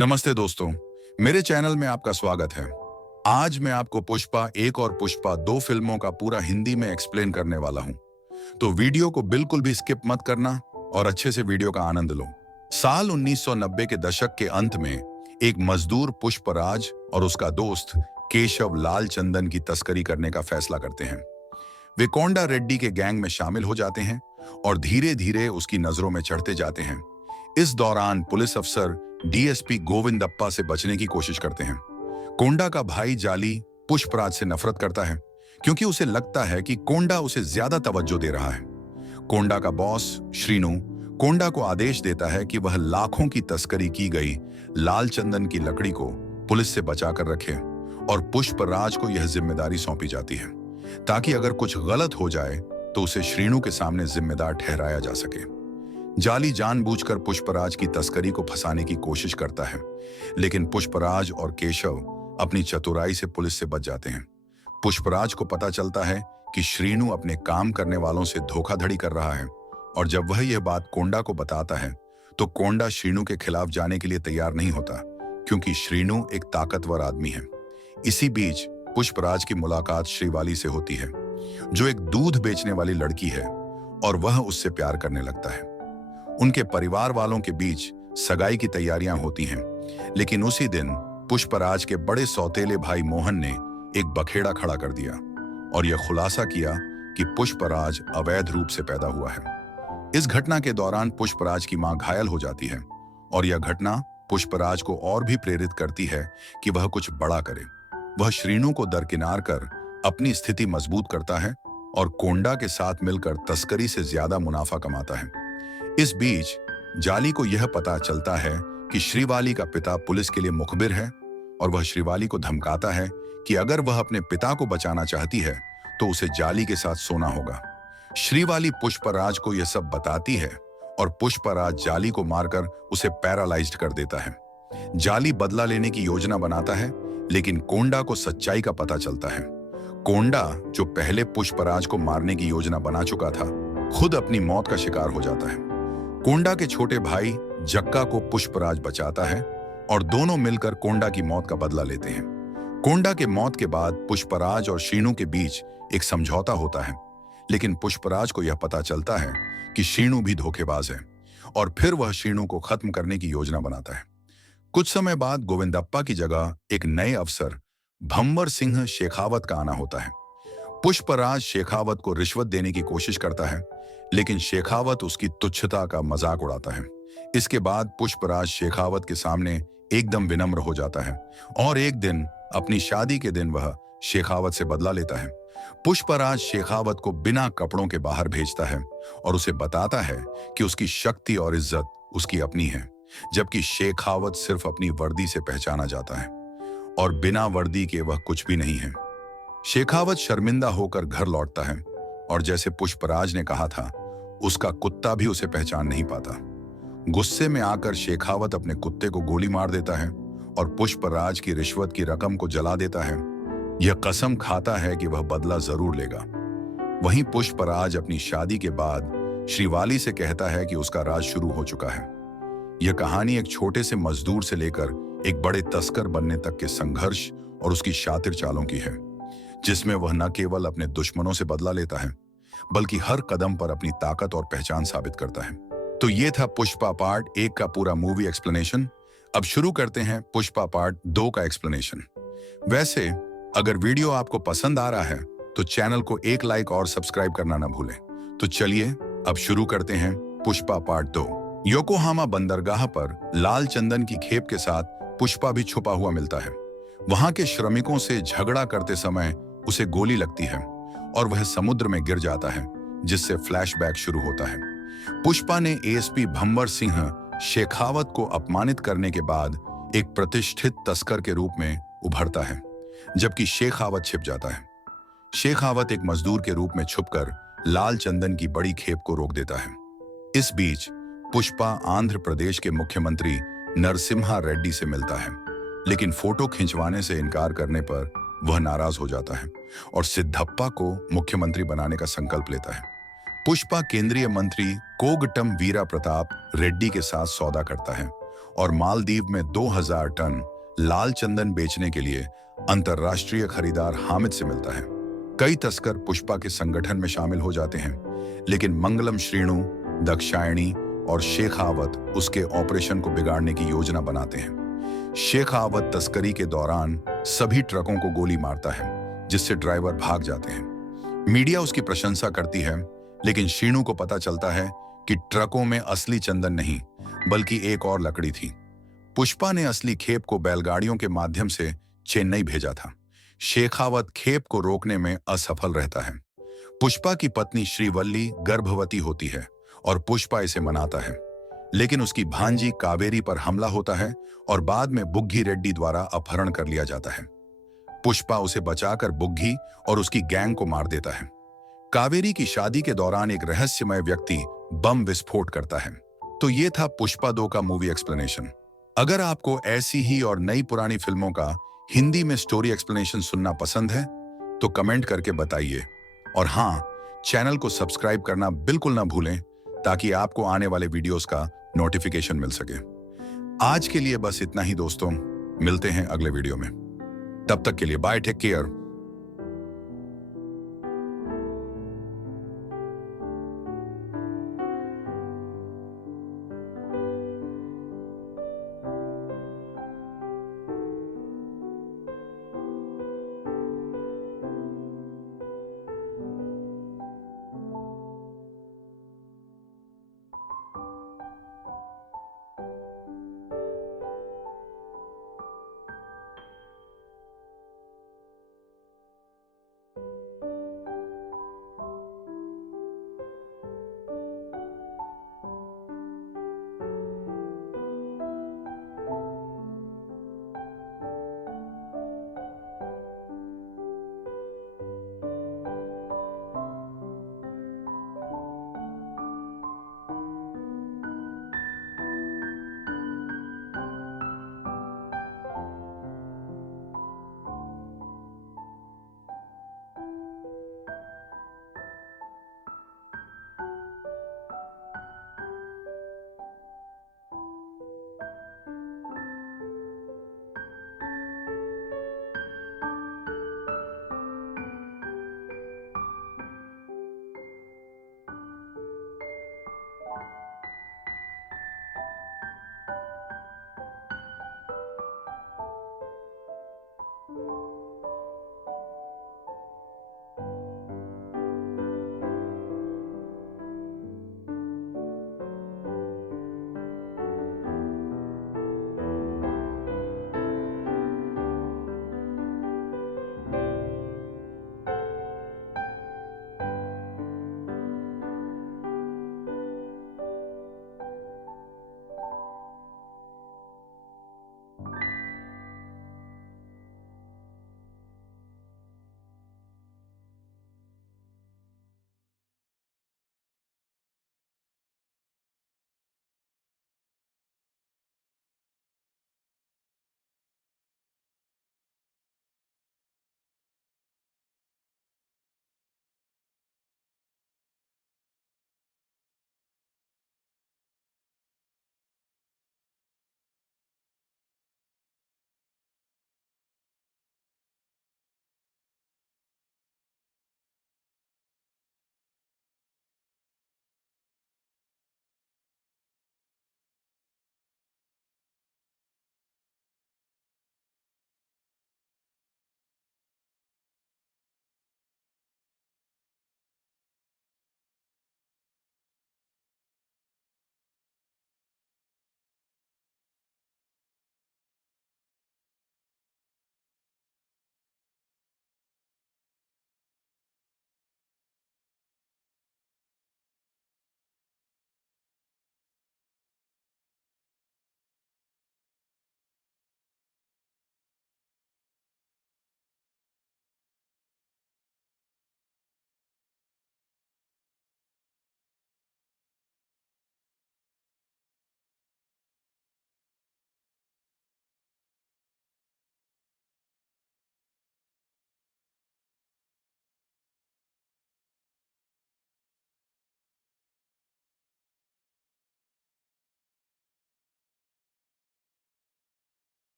नमस्ते दोस्तों, मेरे चैनल में आपका स्वागत है। आज मैं आपको पुष्पा 1 और पुष्पा 2 फिल्मों का पूरा हिंदी में एक्सप्लेन करने वाला हूं। तो वीडियो को बिल्कुल भी स्किप मत करना और अच्छे से वीडियो का आनंद लो। साल 1990 के दशक के अंत में एक मजदूर पुष्पराज और उसका दोस्त केशव लाल चंदन की तस्करी करने का फैसला करते हैं। वे कोंडा रेड्डी के गैंग में शामिल हो जाते हैं और धीरे धीरे उसकी नजरों में चढ़ते जाते हैं। इस दौरान पुलिस अफसर डीएसपी गोविंदप्पा से बचने की कोशिश करते हैं। कोंडा का भाई जाली पुष्पराज से नफरत करता है क्योंकि उसे लगता है कि कोंडा उसे ज्यादा तवज्जो दे रहा है। कोंडा का बॉस श्रीनु कोंडा को आदेश देता है कि वह लाखों की तस्करी की गई लाल चंदन की लकड़ी को पुलिस से बचाकर रखे और पुष्पराज को यह जिम्मेदारी सौंपी जाती है ताकि अगर कुछ गलत हो जाए तो उसे श्रीनु के सामने जिम्मेदार ठहराया जा सके। जाली जानबूझकर पुष्पराज की तस्करी को फंसाने की कोशिश करता है, लेकिन पुष्पराज और केशव अपनी चतुराई से पुलिस से बच जाते हैं। पुष्पराज को पता चलता है कि श्रीनु अपने काम करने वालों से धोखाधड़ी कर रहा है और जब वह यह बात कोंडा को बताता है तो कोंडा श्रीनु के खिलाफ जाने के लिए तैयार नहीं होता क्योंकि श्रीनु एक ताकतवर आदमी है। इसी बीच पुष्पराज की मुलाकात श्रीवाली से होती है, जो एक दूध बेचने वाली लड़की है और वह उससे प्यार करने लगता है। उनके परिवार वालों के बीच सगाई की तैयारियां होती हैं, लेकिन उसी दिन पुष्पराज के बड़े सौतेले भाई मोहन ने एक बखेड़ा खड़ा कर दिया और यह खुलासा किया कि पुष्पराज अवैध रूप से पैदा हुआ है। इस घटना के दौरान पुष्पराज की मां घायल हो जाती है और यह घटना पुष्पराज को और भी प्रेरित करती है कि वह कुछ बड़ा करे। वह श्रीनु को दरकिनार कर अपनी स्थिति मजबूत करता है और कोंडा के साथ मिलकर तस्करी से ज्यादा मुनाफा कमाता है। इस बीच जाली को यह पता चलता है कि श्रीवाली का पिता पुलिस के लिए मुखबिर है और वह श्रीवाली को धमकाता है कि अगर वह अपने पिता को बचाना चाहती है तो उसे जाली के साथ सोना होगा। श्रीवाली पुष्पराज को यह सब बताती है और पुष्पराज जाली को मारकर उसे पैरालाइज्ड कर देता है। जाली बदला लेने की योजना बनाता है, लेकिन कोंडा को सच्चाई का पता चलता है। कोंडा, जो पहले पुष्पराज को मारने की योजना बना चुका था, खुद अपनी मौत का शिकार हो जाता है। कोंडा के छोटे भाई जक्का को पुष्पराज बचाता है और दोनों मिलकर कोंडा की मौत का बदला लेते हैं। कोंडा के मौत के बाद पुष्पराज और श्रीनु के बीच एक समझौता होता है, लेकिन पुष्पराज को यह पता चलता है कि श्रीनु भी धोखेबाज है और फिर वह श्रीनु को खत्म करने की योजना बनाता है। कुछ समय बाद गोविंदप्पा की जगह एक नए अफसर भंवर सिंह शेखावत का आना होता है। पुष्पराज शेखावत को रिश्वत देने की कोशिश करता है, लेकिन शेखावत उसकी तुच्छता का मजाक उड़ाता है। इसके बाद पुष्पराज शेखावत के सामने एकदम विनम्र हो जाता है और एक दिन अपनी शादी के दिन वह शेखावत से बदला लेता है। पुष्पराज शेखावत को बिना कपड़ों के बाहर भेजता है और उसे बताता है कि उसकी शक्ति और इज्जत उसकी अपनी है, जबकि शेखावत सिर्फ अपनी वर्दी से पहचाना जाता है और बिना वर्दी के वह कुछ भी नहीं है। शेखावत शर्मिंदा होकर घर लौटता है और जैसे पुष्पराज ने कहा था, उसका कुत्ता भी उसे पहचान नहीं पाता। गुस्से में आकर शेखावत अपने कुत्ते को गोली मार देता है और पुष्पराज की रिश्वत की रकम को जला देता है। यह कसम खाता है कि वह बदला जरूर लेगा। वहीं पुष्पराज अपनी शादी के बाद श्रीवाली से कहता है कि उसका राज शुरू हो चुका है। यह कहानी एक छोटे से मजदूर से लेकर एक बड़े तस्कर बनने तक के संघर्ष और उसकी शातिर चालों की है, जिसमें वह न केवल अपने दुश्मनों से बदला लेता है, बल्कि हर कदम पर अपनी ताकत और पहचान साबित करता है। तो ये था पुष्पा पार्ट 1 का पूरा मूवी एक्सप्लेनेशन। अब शुरू करते हैं पुष्पा पार्ट 2 का एक्सप्लेनेशन। वैसे अगर वीडियो आपको पसंद आ रहा है तो चैनल को एक लाइक और सब्सक्राइब करना ना भूलें। तो चलिए अब शुरू करते हैं पुष्पा पार्ट 2। योकोहामा बंदरगाह पर लाल चंदन की खेप के साथ पुष्पा भी छुपा हुआ मिलता है। वहां के श्रमिकों से झगड़ा करते समय उसे गोली लगती है और वह समुद्र में गिर जाता है, जिससे फ्लैशबैक शुरू होता है। पुष्पा ने एएसपी भंवर सिंह शेखावत को अपमानित करने के बाद एक प्रतिष्ठित तस्कर के रूप में उभरता है, जबकि शेखावत छिप जाता है। शेखावत एक मजदूर के रूप में छुपकर लाल चंदन की बड़ी खेप को रोक देता है। इस बीच पुष्पा आंध्र प्रदेश के मुख्यमंत्री नरसिम्हा रेड्डी से मिलता है, लेकिन फोटो खिंचवाने से इनकार करने पर वह नाराज हो जाता है और सिद्धप्पा को मुख्यमंत्री बनाने का संकल्प लेता है। पुष्पा केंद्रीय मंत्री कोगटम वीरा प्रताप रेड्डी के साथ सौदा करता है और मालदीव में 2000 टन लाल चंदन बेचने के लिए अंतर्राष्ट्रीय खरीदार हामिद से मिलता है। कई तस्कर पुष्पा के संगठन में शामिल हो जाते हैं, लेकिन मंगलम श्रीणु, दक्षायणी और शेखावत उसके ऑपरेशन को बिगाड़ने की योजना बनाते हैं। शेखावत तस्करी के दौरान सभी ट्रकों को गोली मारता है, जिससे ड्राइवर भाग जाते हैं। मीडिया उसकी प्रशंसा करती है, लेकिन श्रीणु को पता चलता है कि ट्रकों में असली चंदन नहीं, बल्कि एक और लकड़ी थी। पुष्पा ने असली खेप को बैलगाड़ियों के माध्यम से चेन्नई भेजा था। शेखावत खेप को रोकने में असफल रहता है। पुष्पा की पत्नी श्रीवल्ली गर्भवती होती है और पुष्पा इसे मनाता है, लेकिन उसकी भांजी कावेरी पर हमला होता है और बाद में बुग्गी रेड्डी द्वारा अपहरण कर लिया जाता है। पुष्पा उसे बचाकर बुग्गी और उसकी गैंग को मार देता है। कावेरी की शादी के दौरान एक रहस्यमय व्यक्ति बम विस्फोट करता है। तो ये था पुष्पा 2 का मूवी एक्सप्लेनेशन। अगर आपको ऐसी ही और नई पुरानी फिल्मों का हिंदी में स्टोरी एक्सप्लेनेशन सुनना पसंद है तो कमेंट करके बताइए, और हाँ, चैनल को सब्सक्राइब करना बिल्कुल ना भूलें ताकि आपको आने वाले वीडियोस का नोटिफिकेशन मिल सके। आज के लिए बस इतना ही दोस्तों, मिलते हैं अगले वीडियो में। तब तक के लिए बाय, टेक केयर।